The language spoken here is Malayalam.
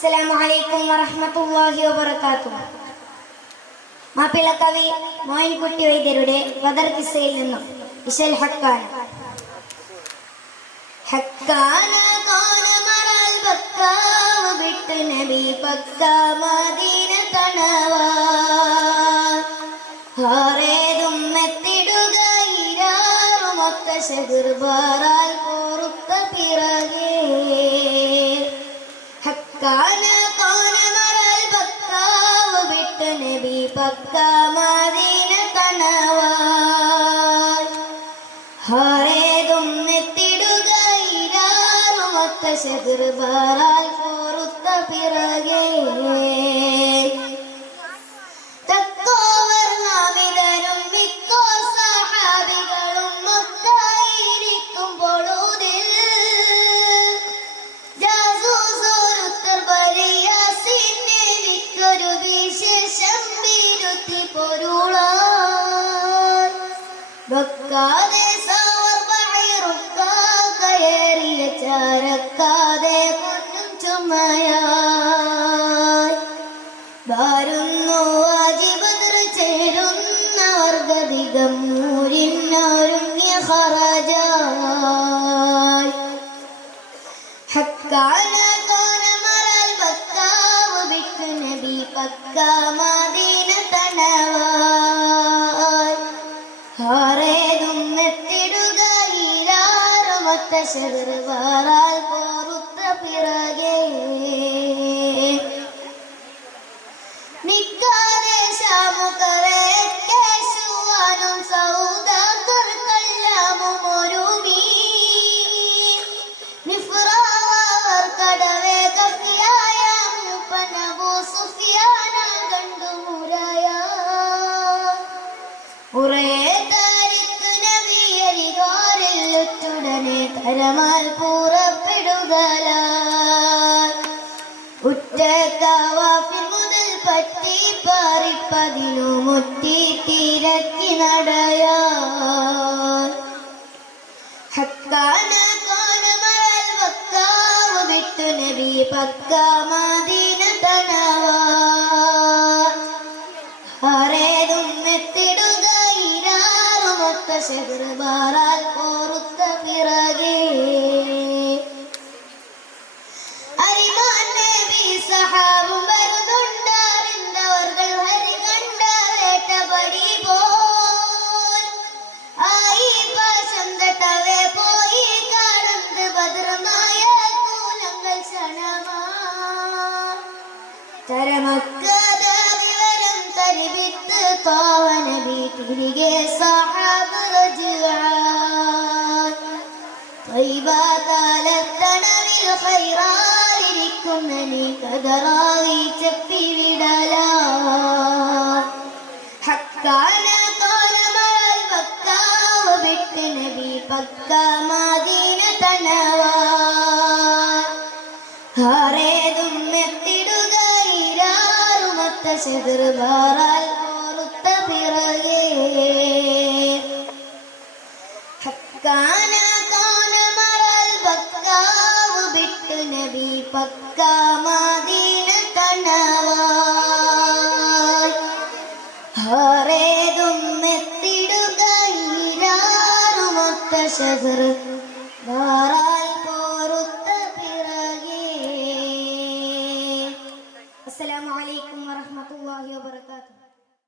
അസ്സലാമുഅലൈക്കും വറഹ്മത്തുള്ളാഹി വബറകാതുഹു. മാപ്പിള കവി മോയിൻകുട്ടി വൈദ്യരുടെ ബദർ കിസ്സയിൽ നിന്നും ഇശൽ ഹക്കാന ഹക്കാന കോന മറൽ ബക്കാവ വിട്ട് നബി പക്ക മദീന തണവാ ഹാരേതും മെത്തിടുക ഇരാറുമൊത്ത ശഹർ ബാറാൽ പോറുത്ത പിറകേ ഹക്കാന കോന മറൽ ബക്കാവ വിട്ട് നബി പക്ക മദീന തണവാ ഹാരേതും മെത്തിടുക ഇരാറുമൊത്ത ശഹർ ബാറാൽ പോറുത്ത പിറകേ വെക്കാതെ കയറിയ ചരക്കാതെ പൊന്നും ചുമയായി വരുന്നു അജിബദ്ർ ചേരുന്ന വർഗധികം മൂരിനൊരുങ്ങിയ ഹറജായി ഹക്കാന കോന മറൽ ബക്കാവ് വിട്ട് നബി പക്ക മദീന തണവായി ഹാരേതും മെത്തിടുക ഇരാറുമൊത്ത ശഹർ ബാറാൽ പോറുത്ത പിറകേ നിക്കാതെ ശാമുകരെ കേശുവാനും സൗദാക്കർക്കെല്ലാമും ഒരുമി നിഫ്റാവർ കടവേ കഫിയായ മൂപ്പൻ അബൂ സുഫിയാന കണ്ടു മുരയ ഉടനെ തരമാൽ പൂറപ്പെടുകലാൽ ഉറ്റ തവാഫിൽ മുതൽ പറ്റി പാറിപ്പതിനു മുറ്റി തിരക്കി നടയാൽ ഹക്കാന കോന മറൽ ബക്കാവ് വിട്ട് നബി പക്ക മദീന തണവാ ഹാരേതും മെത്തിടുക ഇരാറുമൊത്ത ശഹർ ബാറാൽ പോറുത്ത പിറകേ അരിമാൻ നബി സഹാബും വരുന്നുണ്ടാറിന്തവർകൾ ഹരി കണ്ട വേട്ടപടി പോൽ ആയി പാശം തട്ടവേ പോയി കാണുന്നത് ബദ്രമായ കൂലങ്ങൾ ക്ഷണമാ തരമക്കാത വിവരം തരിവിത്ത് പാവന വീട്ടിരികെ സഹാബ് റജുആൻ ത്വയ്ബാതലത്തണവിൽ ഖൈറാലിരിക്കുന്ന നീ കദറാവി ചെപ്പിവിടലാൻ ഹക്കാന കോന മറൽ ബക്കാവ് വിട്ട് നബി പക്ക മദീന തണവാ ഹാരേതും മെത്തിടുക ഇരാറുമൊത്ത ശഹർ ബാറാൽ പോറുത്ത പിറകേ ഹക്കാന കോന മറൽ ബക്കാവ് വിട്ട് നബി പക്ക മദീന തണവാ ഹാരേതും മെത്തിടുക ഇരാറുമൊത്ത ശഹർ ബാറാൽ പോറുത്ത പിറകേ. അസ്സലാമു അലൈക്കും വറഹ്മത്തുള്ളാഹി.